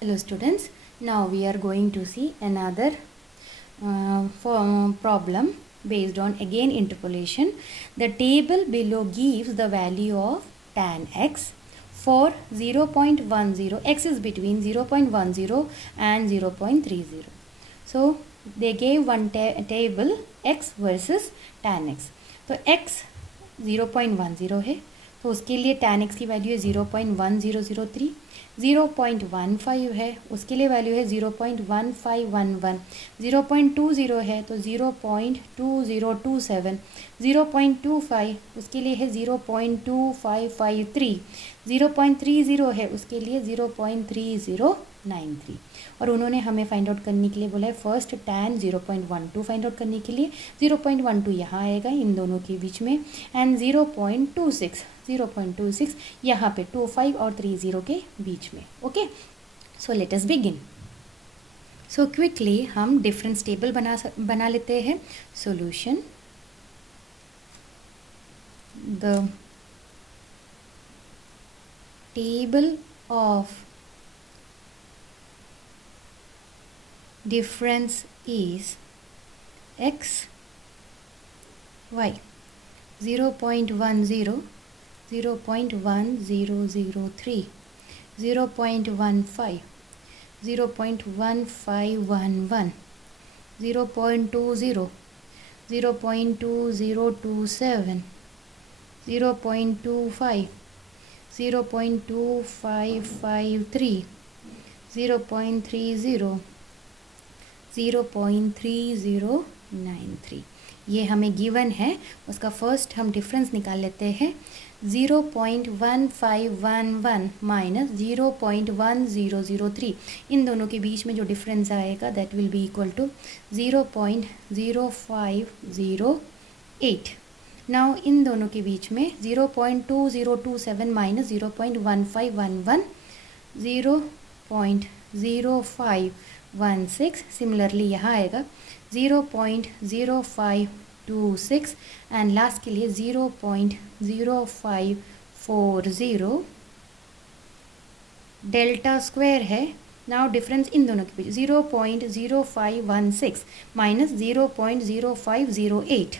Hello students, now we are going to see another problem based on again interpolation. The table below gives the value of tan x for 0.10, x is between 0.10 and 0.30. So they gave one table x versus tan x. तो x 0.10 है तो उसके लिए tan x की value है 0.1003. 0.15 है उसके लिए वैल्यू है 0.1511. 0.20 है तो 0.2027. 0.25 उसके लिए है 0.2553. 0.30 है उसके लिए 0.3093. और उन्होंने हमें फाइंड आउट करने के लिए बोला है फर्स्ट tan 0.12 फाइंड आउट करने के लिए 0.12 यहाँ आएगा इन दोनों के बीच में एंड 0.26 यहाँ पे 25 और 30 के बीच में. Okay, so let us begin. So quickly हम डिफरेंस टेबल बना लेते हैं. Solution the table of difference is x y 0.10 0.1003 0.15 0.1511 0.20 0.2027 0.25 0.2553 0.30 0.3093. ये हमें गिवन है. उसका फर्स्ट हम डिफरेंस निकाल लेते हैं. 0.1511 माइनस 0.1003 इन दोनों के बीच में जो डिफरेंस आएगा that will be equal to 0.0508. Now इन दोनों के बीच में 0.2027 माइनस 0.1511 0.0516. सिमिलरली यहाँ आएगा 0.0526 एंड लास्ट के लिए 0.0540. डेल्टा स्क्वायर है. नाउ डिफरेंस इन दोनों के बीच 0.0516 माइनस 0.0508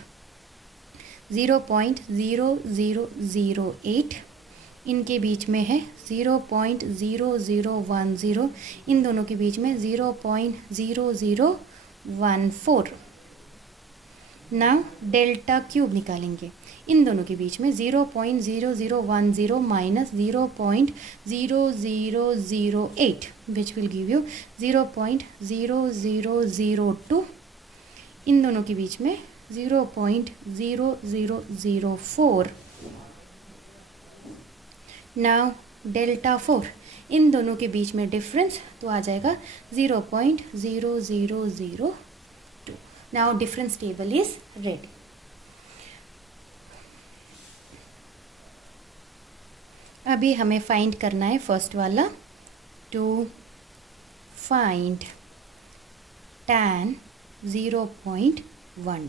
0.0008 इनके बीच में है 0.0010. इन दोनों के बीच में 0.0014. नाउ डेल्टा क्यूब निकालेंगे. इन दोनों के बीच में 0.0010 minus 0.0008 which will give you 0.0002. इन दोनों के बीच में 0.0004. नाउ डेल्टा 4 इन दोनों के बीच में डिफरेंस तो आ जाएगा 0.0002. Now difference table is ready. अभी हमें फाइंड करना है फर्स्ट वाला. To find tan 0.12.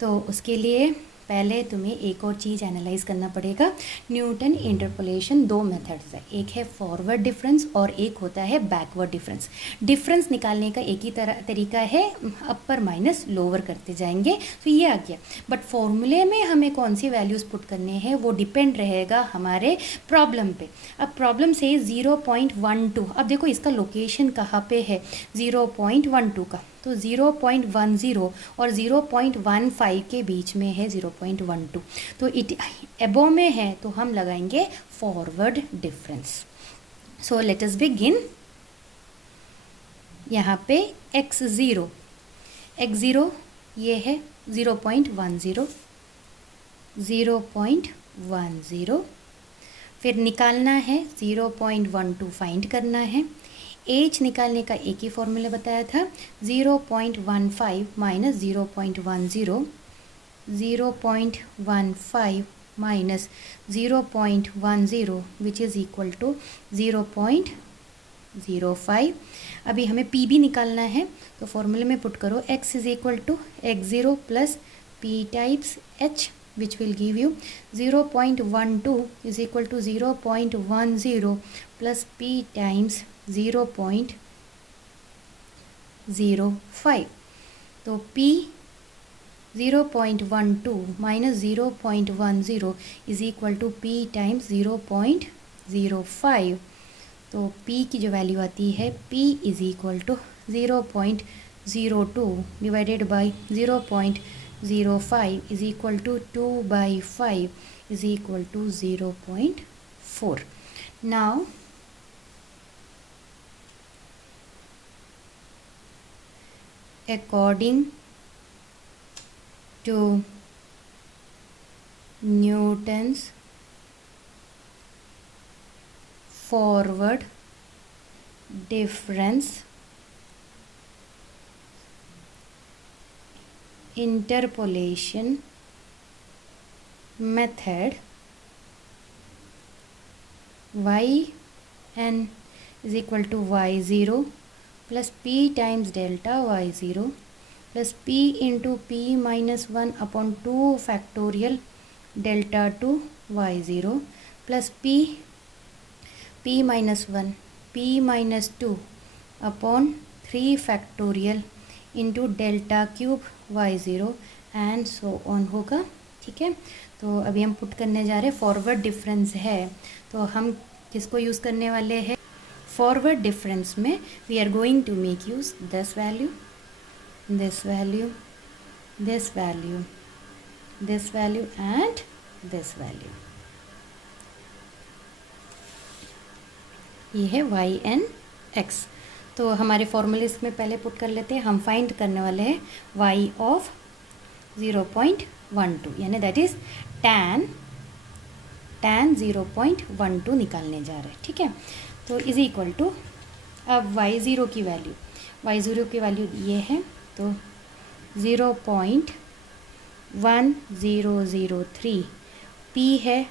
तो उसके लिए पहले तुम्हें एक और चीज़ एनालाइज करना पड़ेगा. न्यूटन इंटरपोलेशन दो मेथड्स है. एक है फॉरवर्ड डिफरेंस और एक होता है बैकवर्ड डिफरेंस. डिफरेंस निकालने का एक ही तरीका है, अपर माइनस लोअर करते जाएंगे. तो ये आ गया. बट फॉर्मूले में हमें कौन सी वैल्यूज़ पुट करने हैं वो डिपेंड रहेगा हमारे प्रॉब्लम पे. अब प्रॉब्लम से 0.12. अब देखो इसका लोकेशन कहाँ पे है 0.12 का. तो 0.10 और 0.15 के बीच में है 0.12. तो इट एबो में है तो हम लगाएंगे forward difference. So let us begin. यहाँ पे x0 ये है 0.10 0.10. फिर निकालना है 0.12 फाइंड करना है. एच निकालने का एक ही फॉर्मूला बताया था 0.15 minus 0.10 0.15 minus 0.10 which is equal to 0.05. अभी हमें पी भी निकालना है तो फॉर्मूले में पुट करो x is equal to x0 plus p types h which will give you 0.12 is equal to 0.10 plus p times 0.05, तो P 0.12 minus 0.10 is equal to P times 0.05। तो P की जो वैल्यू आती है P is equal to 0.02 divided by 0.05 is equal to 2/5 is equal to 0.4। Now according to Newton's forward difference interpolation method, yn is equal to y0 plus p times delta y0 plus p into p minus 1 upon 2 factorial delta 2 y0 plus p minus 1 p minus 2 upon 3 factorial into delta cube y0 and so on होगा। ठीक है, तो अभी हम put करने जा रहे हैं। फॉरवर्ड डिफरेंस है तो हम किसको यूज़ करने वाले हैं? फॉरवर्ड डिफरेंस में we are going to make use this value, this value, this value, this value and this value. ये है y n x। तो हमारे फॉर्मूले इसमें पहले पुट कर लेते हैं। हम फाइंड करने वाले हैं y ऑफ 0.12 यानी दैट इज tan 0.12 निकालने जा रहे हैं। ठीक है, तो इज इक्वल टू अब y0 की वैल्यू ये है, तो 0.1003 p है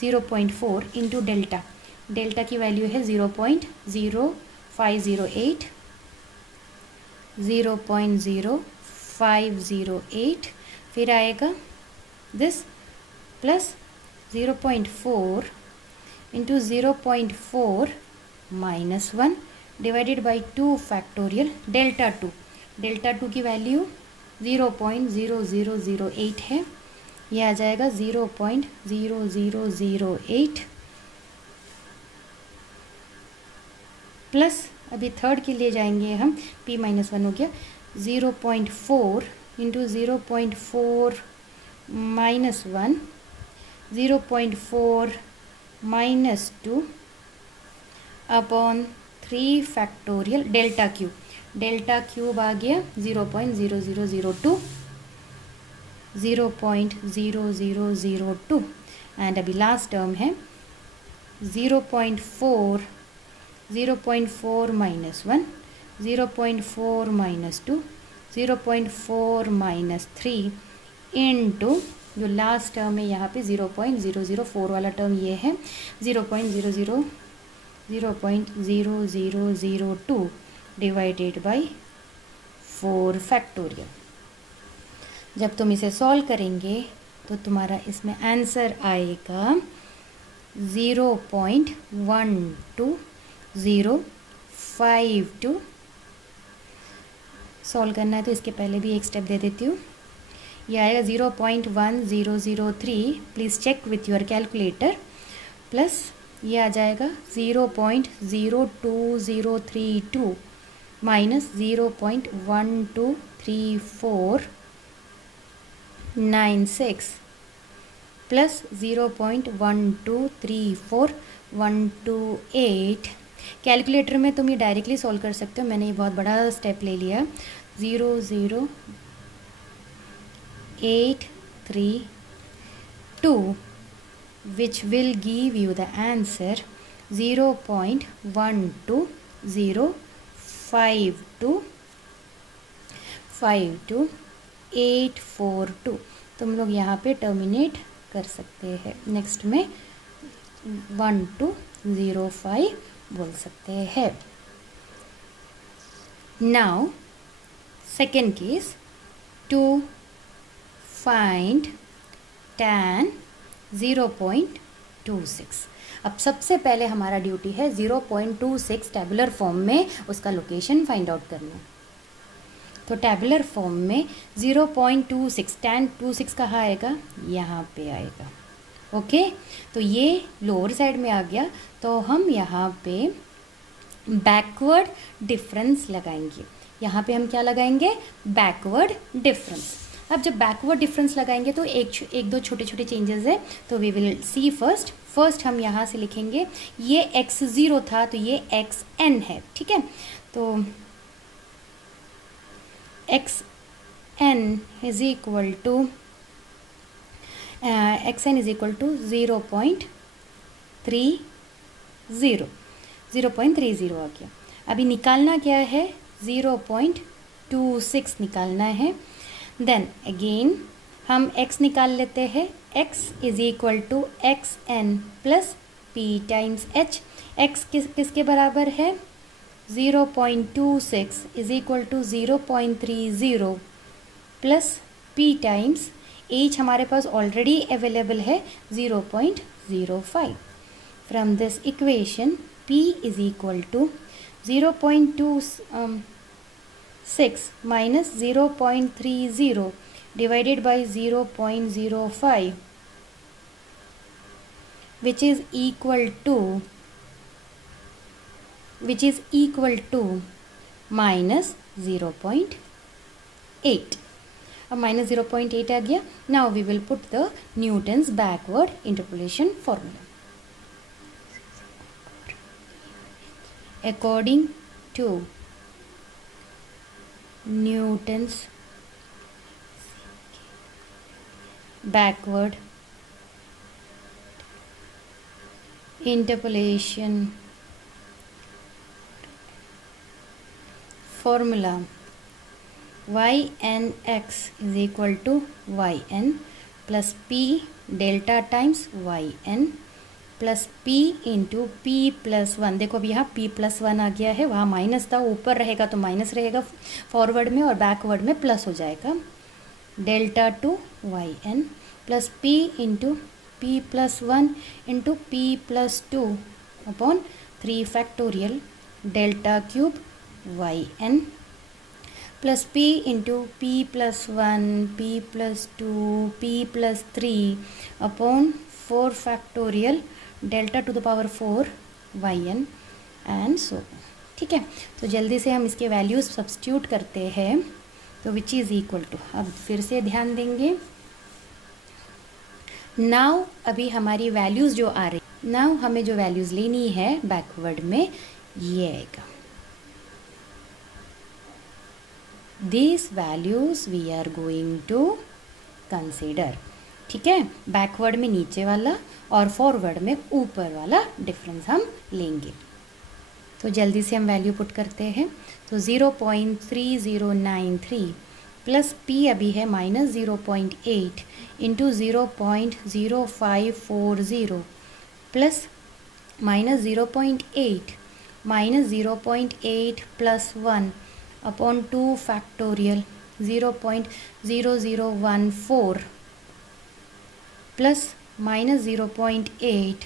0.4 इंटू डेल्टा की वैल्यू है 0.0508, 0.0508 फिर आएगा this plus 0.4 into 0.4 minus 1 divided by 2 factorial delta 2 की वैल्यू 0.0008 है, ये आ जाएगा 0.0008 प्लस अभी थर्ड के लिए जाएंगे हम, p माइनस 1 हो गया 0.4 into 0.4 minus 1, 0.4 minus 2 upon 3 factorial delta cube आ गया 0.0002 एंड अभी लास्ट टर्म है 0.4 माइनस 1, 0.4 माइनस 2, 0.4 माइनस 3 इंटू जो लास्ट टर्म है यहाँ पे 0.004 वाला टर्म ये है 0.0002 डिवाइडेड बाई 4 फैक्टोरियल। जब तुम इसे सॉल्व करेंगे तो तुम्हारा इसमें आंसर आएगा 0.12052। सॉल्व करना है तो इसके पहले भी एक स्टेप दे देती हूँ। यह आएगा 0.1003, please check with your calculator, plus ये आ जाएगा 0.02032 माइनस 0.123496 प्लस 0.1234128। कैलकुलेटर में तुम ये डायरेक्टली सॉल्व कर सकते हो, मैंने ये बहुत बड़ा स्टेप ले लिया। 00832 which will give you the answer 0.12052 तुम लोग यहाँ पे टर्मिनेट कर सकते हैं। नेक्स्ट में 1205 बोल सकते हैं। Now second case, to find tan 0.26। अब सबसे पहले हमारा ड्यूटी है 0.26 टेबुलर फॉर्म में उसका लोकेशन फाइंड आउट करना। तो टेबुलर फॉर्म में 0.26 tan 26 कहाँ आएगा, यहाँ पे आएगा। ओके, तो ये लोअर साइड में आ गया, तो हम यहाँ पे बैकवर्ड डिफरेंस लगाएंगे। यहाँ पे हम क्या लगाएंगे, बैकवर्ड डिफरेंस। अब जब बैकवर्ड डिफरेंस लगाएंगे तो एक दो छोटे छोटे चेंजेस है, तो वी विल सी फर्स्ट हम यहाँ से लिखेंगे, ये x0 था तो ये xn है, ठीक है। तो xn इज इक्वल टू 0.30 आ गया। अभी निकालना क्या है, 0.26 निकालना है। देन अगेन हम x निकाल लेते हैं, x is equal to xn plus p times h। x किसके बराबर है, 0.26 is equal to 0.30 plus p times h हमारे पास ऑलरेडी अवेलेबल है 0.05। From this equation p is equal to 0.26 minus 0.30 divided by 0.05, which is equal to minus 0.8। अब minus 0.8 आ गया। Now we will put the Newton's backward interpolation formula. According to Newton's backward interpolation formula, ynx is equal to yn plus p delta times yn plus p into p plus 1। देखो अभी यहाँ p plus 1 आ गया है, वहाँ minus था, ऊपर रहेगा तो माइनस रहेगा फॉरवर्ड में और बैकवर्ड में प्लस हो जाएगा। Delta two y n plus p into p plus 1 into p plus 2 upon 3 factorial delta cube y n plus p into p plus 1 p plus 2 p plus 3 upon 4 factorial delta to the power 4 y n and so. ठीक है, तो जल्दी से हम इसके values substitute करते हैं, तो विच इज़ इक्वल टू, अब फिर से ध्यान देंगे। नाउ अभी हमारी वैल्यूज़ जो आ रही, नाउ हमें जो वैल्यूज़ लेनी है बैकवर्ड में ये आएगा। This values we are going to consider. ठीक है, बैकवर्ड में नीचे वाला और फॉरवर्ड में ऊपर वाला डिफरेंस हम लेंगे। तो जल्दी से हम वैल्यू पुट करते हैं। तो 0.3093 प्लस p अभी है minus 0.8 into 0.0540 plus minus 0.8 plus 1 upon 2 factorial 0.0014 plus minus 0.8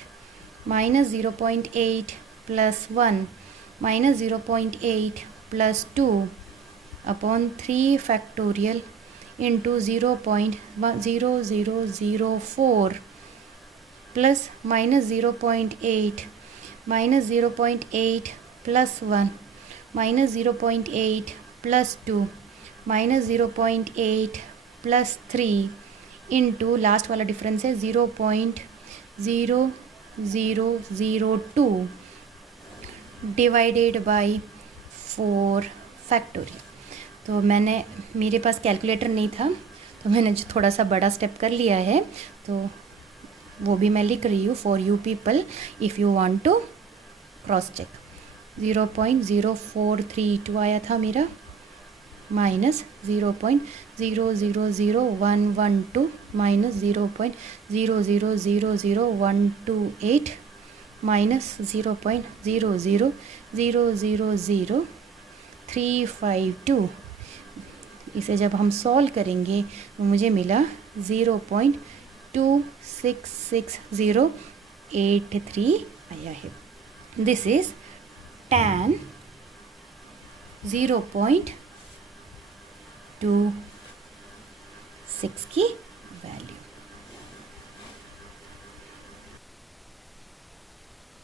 plus 1 minus 0.8 plus 2 upon 3 factorial into 0.0004 plus minus 0.8 plus 1 minus 0.8 plus 2 minus 0.8 plus 3 into last वाला डिफरेंस है 0.0002 डिवाइडेड बाय 4 फैक्टोरियल। तो मेरे पास calculator नहीं था, तो मैंने जो थोड़ा सा बड़ा स्टेप कर लिया है, तो वो भी मैं लिख रही हूँ for you people if you want to cross check. 0.0432 आया था मेरा, माइनस 0.000112 माइनस 0.000128 माइनस 0.000352। इसे जब हम सॉल्व करेंगे तो मुझे मिला 0.2660 83 आया है। दिस इज tan 0.26 की